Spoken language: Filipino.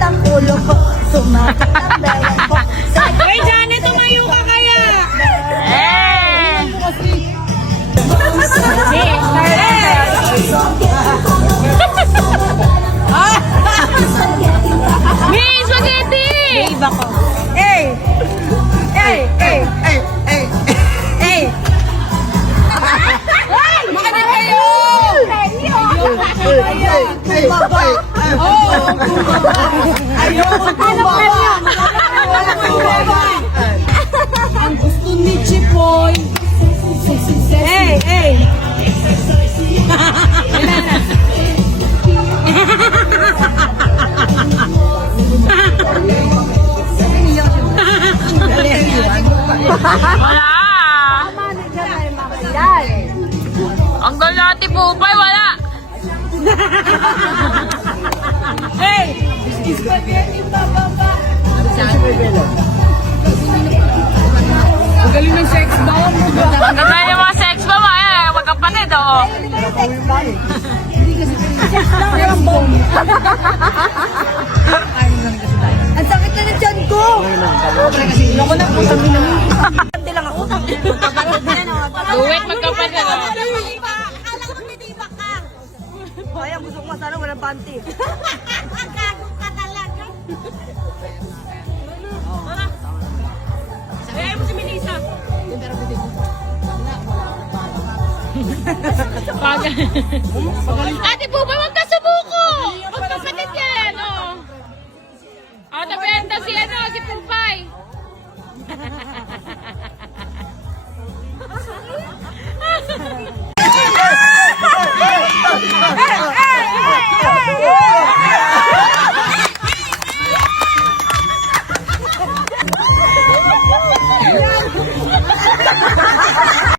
ang ulo ko, sumakit ang bewang ko. Hey, Janet, tumayo ka kaya! Miss Spaghetti! Iba ko. Hey! Hey! Hey! Hey! Hey! Hey! Makana kayo! Ang gusto ni Chipoy. Hey! Hey! Wala! Ang galati po pa, wala! Hey! Spaghetti bababa. Ang galing ng sex bomb. Ang ganda yung mga sex bomb, magkapatid, oo. Ang sakit na ng tiyan ko! Ako na po kami naman. Hindi lang ako. Duwit, magkapatid, oo. Akala ko nabibibak ka. Hoy, ang gusto ko sana walang panty. Gago ka talaga. Ayaw mo si Melissa. Ate po ba, wag